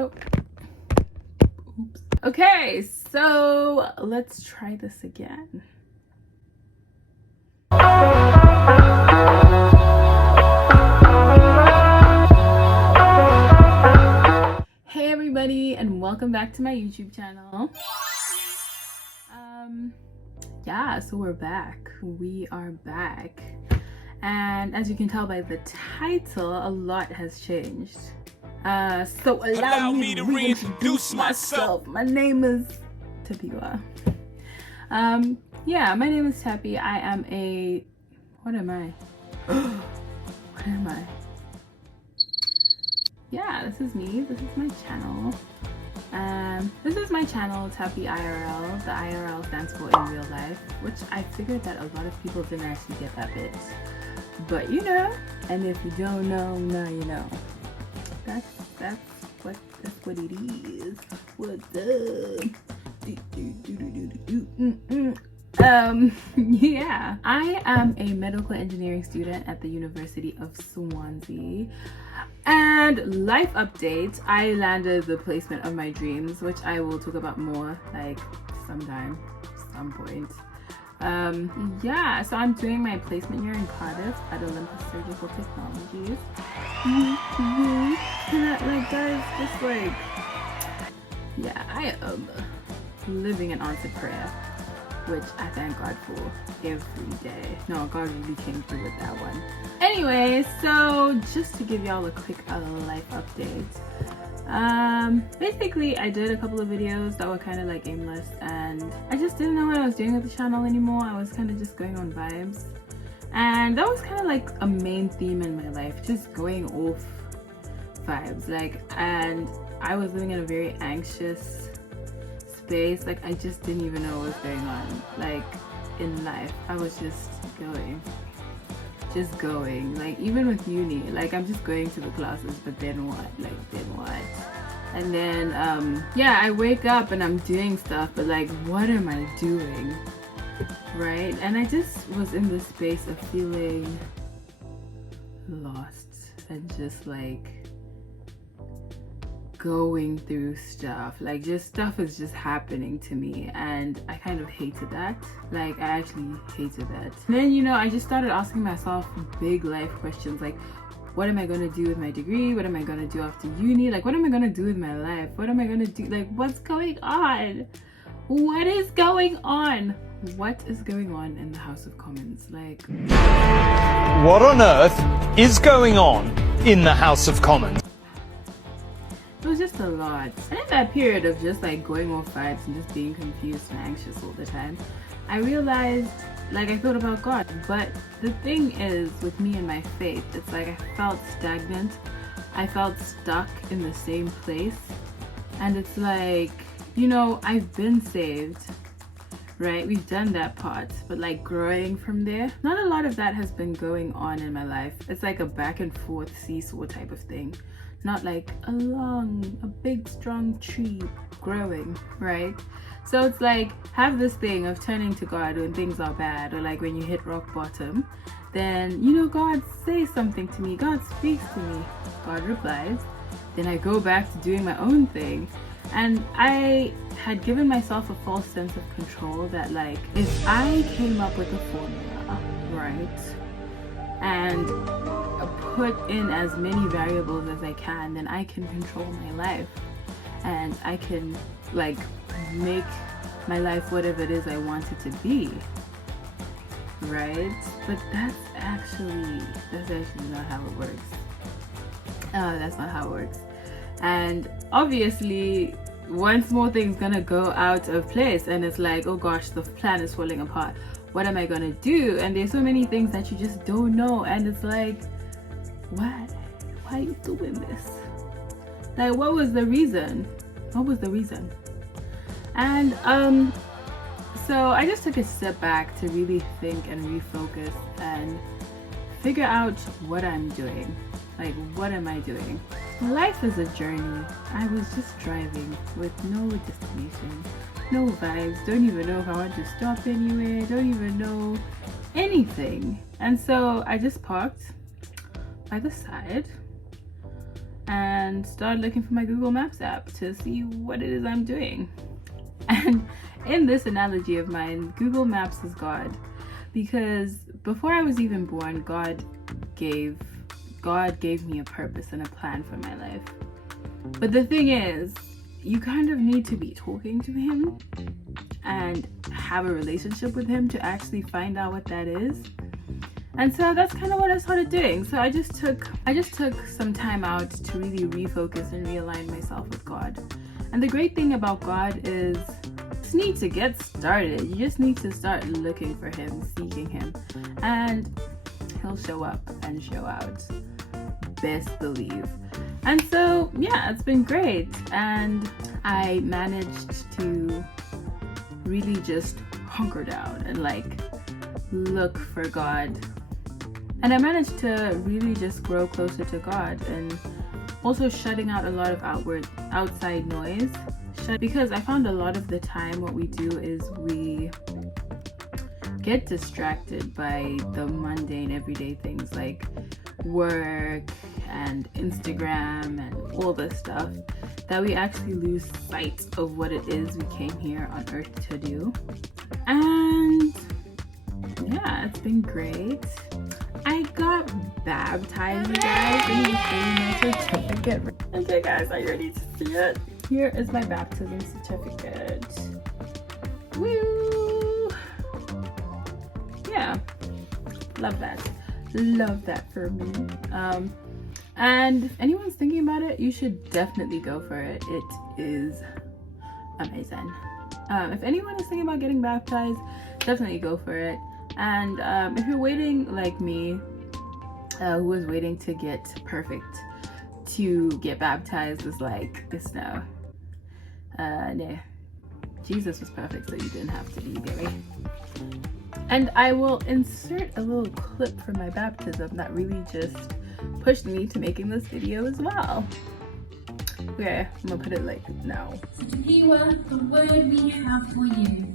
Oh, oops. Okay, so let's try this again. Hey everybody, and welcome back to my YouTube channel. Yeah, so we're back. We are back. And as you can tell by the title, a lot has changed. So allow me to reintroduce myself. My name is Tapiwa. Yeah, my name is Tappy. I am a... What am I? What am I? Yeah, this is me. This is my channel. This is my channel, Tappy IRL. The IRL stands for in real life, which I figured that a lot of people didn't actually get that bit. But you know, and if you don't know, now you know. That's what it is. What's up? Yeah, I am a medical engineering student at the University of Swansea. And life update, I landed the placement of my dreams, which I will talk about more like some point. Yeah, so I'm doing my placement year in Cardiff at Olympus Surgical Technologies. Like guys, just like, yeah, I am living an answered prayer, which I thank God for every day. No, God really came through with that one. Anyway, so just to give y'all a quick life update. Basically I did a couple of videos that were kind of like aimless, and I just didn't know what I was doing with the channel anymore. I was kind of just going on vibes, and that was kind of like a main theme in my life, just going off vibes. Like, and I was living in a very anxious space. Like, I just didn't even know what was going on, like, in life. I was just going, like, even with uni, like, I'm just going to the classes, but then what? Like, then what? And then yeah, I wake up and I'm doing stuff, but like, what am I doing, right? And I just was in this space of feeling lost and just like going through stuff, like just stuff is just happening to me, and I kind of hated that. Like, I actually hated that. And then, you know, I just started asking myself big life questions, like, what am I going to do with my degree? What am I going to do after uni? Like, what am I going to do with my life? What am I going to do? Like, what's going on? What is going on? What is going on in the House of Commons? Like, what on earth is going on in the House of Commons? it was just a lot. And in that period of just like going off vibes and just being confused and anxious all the time, I realized, like, I thought about God. But the thing is, with me and my faith, it's like I felt stagnant. I felt stuck in the same place. And it's like, you know, I've been saved, right? We've done that part, but like growing from there, not a lot of that has been going on in my life. It's like a back and forth seesaw type of thing. Not like a big strong tree growing, right? So it's like, have this thing of turning to God when things are bad, or like when you hit rock bottom, then, you know, God says something to me, God speaks to me, God replies, then I go back to doing my own thing. And I had given myself a false sense of control that, like, if I came up with a formula, right, and put in as many variables as I can, then I can control my life, and I can like make my life whatever it is I want it to be, right? But that's actually not how it works. That's not how it works. And obviously one small thing's gonna go out of place, and it's like, oh gosh, the plan is falling apart. What am I gonna do? And there's so many things that you just don't know, and it's like, why are you doing this? Like, what was the reason? And so I just took a step back to really think and refocus and figure out what I'm doing. Like, what am I doing? Life is a journey. I was just driving with no destination, no vibes, don't even know if I want to stop anywhere, don't even know anything. And so I just parked by the side and started looking for my Google Maps app to see what it is I'm doing. And in this analogy of mine, Google Maps is God, because before I was even born, God gave me a purpose and a plan for my life. But the thing is, you kind of need to be talking to him and have a relationship with him to actually find out what that is. And so that's kind of what I started doing. So I just took some time out to really refocus and realign myself with God. And the great thing about God is you just need to get started. You just need to start looking for him, seeking him, and he'll show up and show out. Best believe. And so yeah, it's been great. And I managed to really just hunker down and like look for God. And I managed to really just grow closer to God, and also shutting out a lot of outside noise. Because I found a lot of the time what we do is we get distracted by the mundane everyday things like work and Instagram and all this stuff, that we actually lose sight of what it is we came here on earth to do. And yeah, it's been great. I got baptized, you guys. Let me just show you my certificate. Okay guys, are you ready to see it? Here is my baptism certificate. Woo! Yeah, love that for me. And if anyone's thinking about it, you should definitely go for it. It is amazing. If anyone is thinking about getting baptized, definitely go for it. And if you're waiting like me, who was waiting to get perfect to get baptized, was like, this no. No. Jesus was perfect, so you didn't have to be, you get me? And I will insert a little clip from my baptism that really just pushed me to making this video as well. Okay, I'm gonna put it like now. So Tapiwa, the word we have for you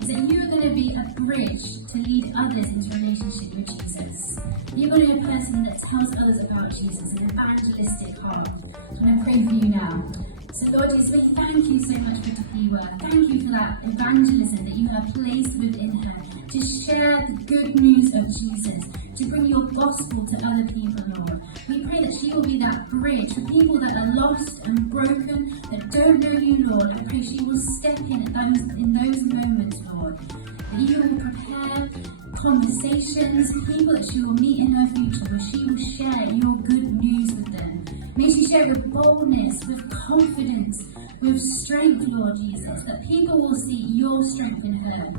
is that you are going to be a bridge to lead others into a relationship with Jesus. You're going to be a person that tells others about Jesus, an evangelistic heart. And I pray for you now. So Lord Jesus, we thank you so much for Tapiwa. Thank you for that evangelism that you have placed within her to share the good news of Jesus, to bring your gospel to other people, Lord. We pray that she will be that bridge for people that are lost and broken, that don't know you, Lord. I pray she will step in those moments, Lord. That you will prepare conversations, people that she will meet in her future, where she will share your good news with them. May she share with boldness, with confidence, with strength, Lord Jesus, that people will see your strength in her.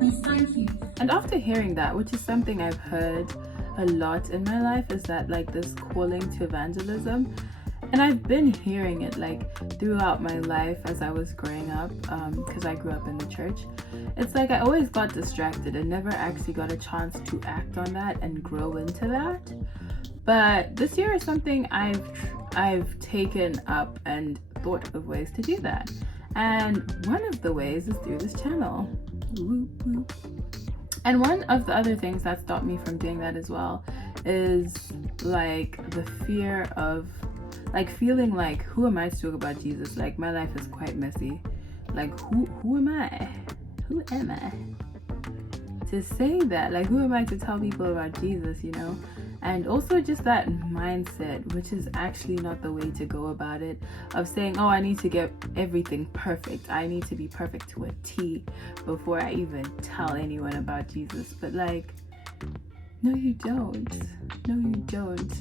We thank you. And after hearing that, which is something I've heard a lot in my life, is that like this calling to evangelism. And I've been hearing it like throughout my life as I was growing up, because I grew up in the church. It's like I always got distracted and never actually got a chance to act on that and grow into that. But this year is something I've taken up and thought of ways to do that. And one of the ways is through this channel. Whoop, whoop. And one of the other things that stopped me from doing that as well is like the fear of like feeling like, who am I to talk about Jesus? Like my life is quite messy. Like who am I? Who am I to say that? Like who am I to tell people about Jesus, you know? And also just that mindset, which is actually not the way to go about it, of saying, oh, I need to get everything perfect. I need to be perfect to a T before I even tell anyone about Jesus. But like, no, you don't. No, you don't.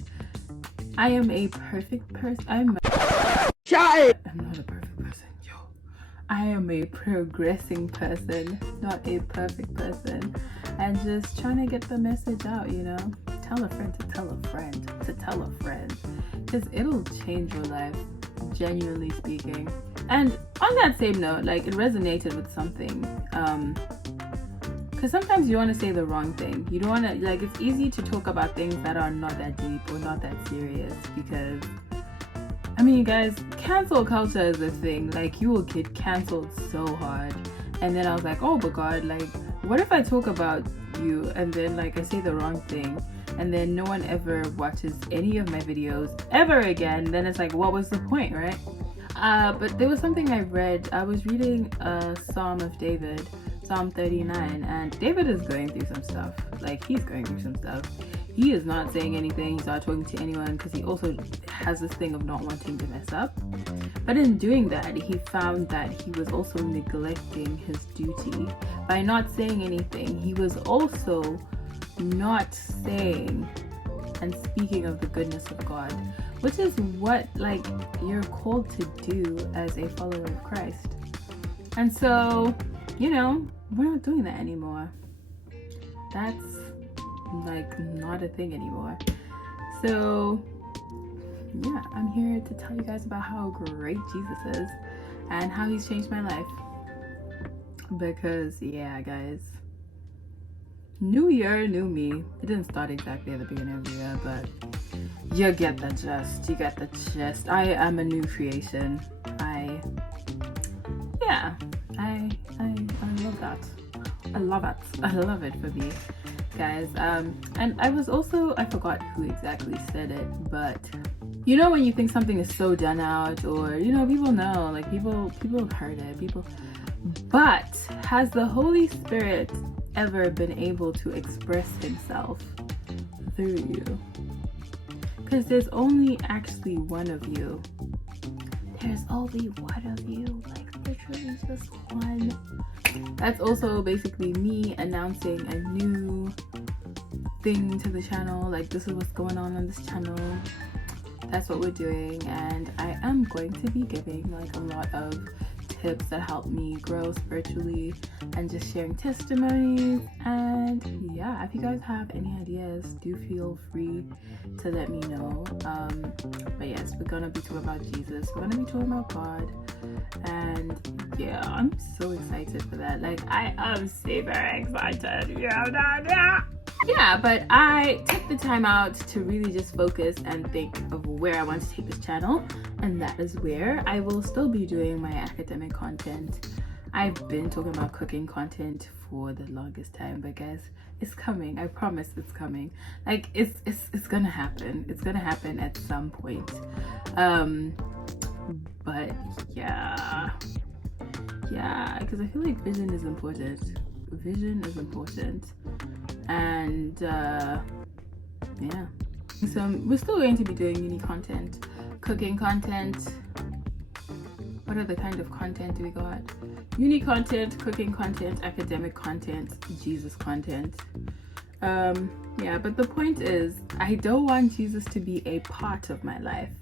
I am a perfect person. I'm not a perfect person, yo. I am a progressing person, not a perfect person. And just trying to get the message out, you know? Tell a friend to tell a friend to tell a friend, because it'll change your life, genuinely speaking. And on that same note, like it resonated with something, because sometimes you want to say the wrong thing. You don't want to, like, it's easy to talk about things that are not that deep or not that serious, because I mean, guys, cancel culture is a thing. Like, you will get canceled so hard. And then I was like, oh, but God, like, what if I talk about you and then like I say the wrong thing and then no one ever watches any of my videos ever again, then it's like, what was the point, right? But there was something I read. I was reading a Psalm of David, Psalm 39, and David is going through some stuff. Like, he's going through some stuff. He is not saying anything, he's not talking to anyone, because he also has this thing of not wanting to mess up. But in doing that, he found that he was also neglecting his duty. By not saying anything, he was also not saying and speaking of the goodness of God, which is what, like, you're called to do as a follower of Christ. And so, you know, we're not doing that anymore. That's like not a thing anymore. So yeah, I'm here to tell you guys about how great Jesus is and how he's changed my life. Because yeah, guys, new year, new me. It didn't start exactly at the beginning of the year, but you get the gist. You get the gist. I am a new creation. I love that. I love it. I love it for me, guys. And I forgot who exactly said it, but you know when you think something is so done out, or you know, people know, like people have heard it, but has the Holy Spirit ever been able to express himself through you? Because there's only actually one of you. There's only one of you, like literally just one. That's also basically me announcing a new thing to the channel. Like, this is what's going on this channel. That's what we're doing, and I am going to be giving like a lot of tips that help me grow spiritually and just sharing testimonies. And yeah, if you guys have any ideas, do feel free to let me know. But yes, we're gonna be talking about Jesus, we're gonna be talking about God, and yeah, I'm so excited for that. Like, I am super excited. Yeah, but I took the time out to really just focus and think of where I want to take this channel, and that is where I will still be doing my academic content. I've been talking about cooking content for the longest time, but guys, it's coming. I promise it's coming. Like, it's gonna happen. It's gonna happen at some point. But yeah, because I feel like vision is important. And yeah, so we're still going to be doing uni content, cooking content. What other kind of content do we got? Uni content, cooking content, academic content, Jesus content. Yeah, but the point is, I don't want Jesus to be a part of my life.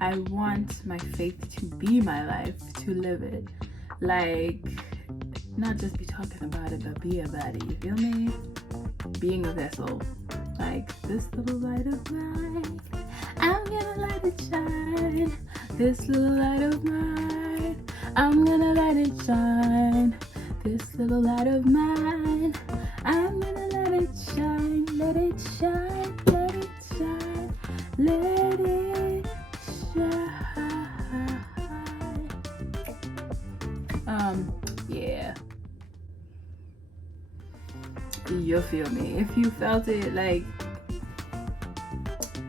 I want my faith to be my life, to live it. Like, not just be talking about it, but be about it, you feel me? Being a vessel. Like, this little light of mine, I'm gonna let it shine. This little light of mine, I'm gonna let it shine. This little light of mine, I'm gonna let it shine. Let it shine, let it shine, let it shine. Yeah. You feel me? If you felt it, like,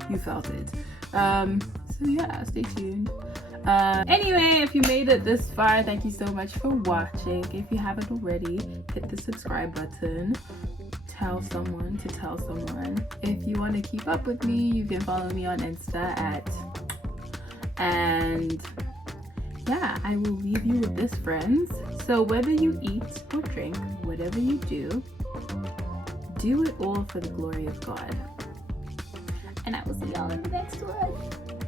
you felt it. So yeah, stay tuned. Anyway, if you made it this far, thank you so much for watching. If you haven't already, hit the subscribe button. Tell someone to tell someone. If you want to keep up with me, you can follow me on Insta and yeah, I will leave you with this, friends. So whether you eat or drink, whatever you do it all for the glory of God. And I will see y'all in the next one.